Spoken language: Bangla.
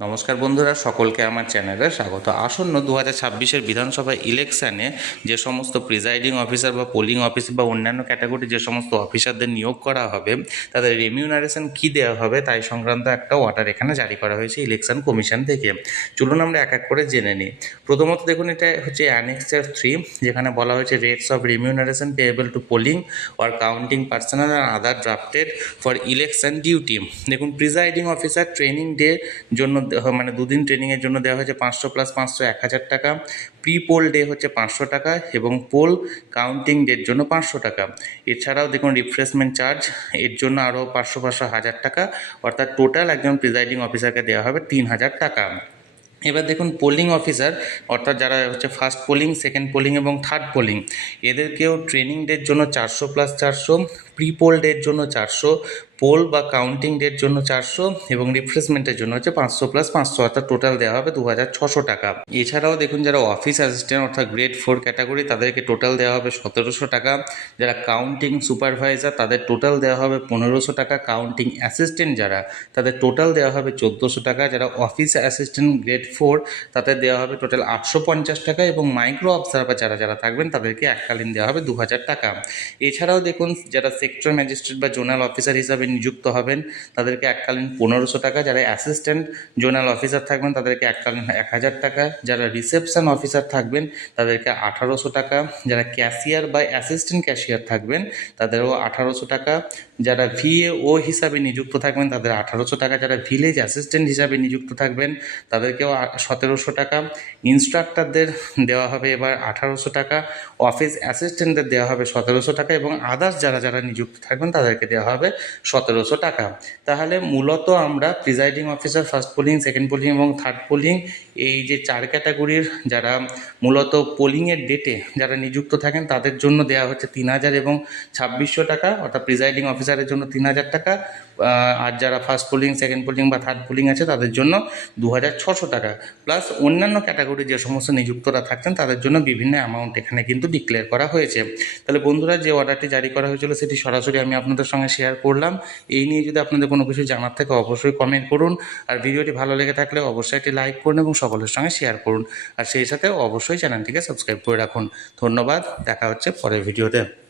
নমস্কার বন্ধুরা, সকলকে আমার চ্যানেলে স্বাগত। আসন্ন 2026-এর বিধানসভা ইলেকশানে যে সমস্ত প্রিজাইডিং অফিসার বা পোলিং অফিসার বা অন্যান্য ক্যাটাগরি যে সমস্ত অফিসারদের নিয়োগ করা হবে, তাদের রেমিউনারেশন কী দেওয়া হবে তাই সংক্রান্ত একটা অর্ডার এখানে জারি করা হয়েছে ইলেকশন কমিশন থেকে। চলুন আমরা এক এক করে জেনে নিই। প্রথমত দেখুন, এটা হচ্ছে অ্যানেক্সার 3, যেখানে বলা হয়েছে rates of remuneration payable to polling or counting personnel আর other drafted for election duty. দেখুন, প্রিজাইডিং অফিসার ট্রেনিং ডে জন্য মানে দুদিন ট্রেনিংয়ের জন্য দেওয়া হয়েছে 500 + 500 1000 টাকা। প্রি পোল ডে হচ্ছে 500 টাকা এবং পোল কাউন্টিং ডের জন্য 500 টাকা। এছাড়াও দেখুন, রিফ্রেশমেন্ট চার্জ এর জন্য আরও 500 1000 টাকা, অর্থাৎ টোটাল একজন প্রিজাইডিং অফিসারকে দেওয়া হবে 3000 টাকা। এবার দেখুন, পোলিং অফিসার অর্থাৎ যারা হচ্ছে ফার্স্ট পোলিং, সেকেন্ড পোলিং এবং থার্ড পোলিং, এদেরকেও ট্রেনিং ডের জন্য 400 + 400, প্রি পোল ডের জন্য 400, পোল বা কাউন্টিং ডের জন্য 400 এবং রিফ্রেশমেন্টের জন্য হচ্ছে 500 + 500, অর্থাৎ টোটাল দেওয়া হবে 2600 টাকা। এছাড়াও দেখুন, যারা অফিস অ্যাসিস্ট্যান্ট অর্থাৎ গ্রেড 4 ক্যাটাগরি, তাদেরকে টোটাল দেওয়া হবে 1700 টাকা। যারা কাউন্টিং সুপারভাইজার, তাদের টোটাল দেওয়া হবে 1500 টাকা। কাউন্টিং অ্যাসিস্ট্যান্ট যারা, তাদের টোটাল দেওয়া হবে 1400 টাকা। যারা অফিস অ্যাসিস্ট্যান্ট গ্রেড 4, তাদের দেওয়া হবে টোটাল 850 টাকা এবং মাইক্রো অবজারভার যারা থাকবেন তাদেরকে এককালীন দেওয়া হবে 2000 টাকা। এছাড়াও দেখুন, যারা সেক্টর ম্যাজিস্ট্রেট বা জোনাল অফিসার হিসাবে নিযুক্ত হবেন, তাদেরকে এককালীন 1500 টাকা। যারা অ্যাসিস্ট্যান্ট জোনাল অফিসার থাকবেন, তাদেরকে এককালীন 1000 টাকা। যারা রিসেপশন অফিসার থাকবেন, তাদেরকে 1800 টাকা। যারা ক্যাশিয়ার বা অ্যাসিস্ট্যান্ট ক্যাশিয়ার থাকবেন, তাদেরও 1800 টাকা। যারা ভিএও হিসাবে নিযুক্ত থাকবেন, তাদের 1800 টাকা। যারা ভিলেজ অ্যাসিস্ট্যান্ট হিসাবে নিযুক্ত থাকবেন, তাদেরকেও 1700 টাকা। ইন্সট্রাক্টরদের দেওয়া হবে এবার 1800 টাকা। অফিস অ্যাসিস্ট্যান্টদের দেওয়া হবে 1700 টাকা এবং আদার্স যারা নিযুক্ত থাকবেন তাদেরকে দেওয়া হবে 1700 টাকা। তাহলে মূলত আমরা presiding officer, first polling, second polling এবং থার্ড পোলিং, এই যে 4 ক্যাটাগরির যারা মূলত পোলিংয়ের ডেটে যারা নিযুক্ত থাকেন, তাদের জন্য দেওয়া হচ্ছে 3000 এবং 2600 টাকা, অর্থাৎ প্রিজাইডিং অফিসারের জন্য 3000 টাকা। আর যারা ফার্স্ট পোলিং, সেকেন্ড পোলিং বা থার্ড পোলিং আছে, তাদের জন্য 2600 টাকা। প্লাস অন্যান্য ক্যাটাগরি যে সমস্ত নিযুক্তরা থাকছেন, তাদের জন্য বিভিন্ন অ্যামাউন্ট এখানে কিন্তু ডিক্লেয়ার করা হয়েছে। তাহলে বন্ধুরা, যে অর্ডারটি জারি করা হয়েছিল সেটি সরাসরি আমি আপনাদের সঙ্গে শেয়ার করলাম। এই নিয়ে যদি আপনাদের কোনো কিছু জানার থাকে, অবশ্যই কমেন্ট করুন। আর ভিডিওটি ভালো লেগে থাকলে অবশ্যই একটি লাইক করুন এবং সকলের সঙ্গে শেয়ার করুন। আর সেই সাথে অবশ্যই চ্যানেলটিকে সাবস্ক্রাইব করে রাখুন। ধন্যবাদ, দেখা হচ্ছে পরের ভিডিওতে।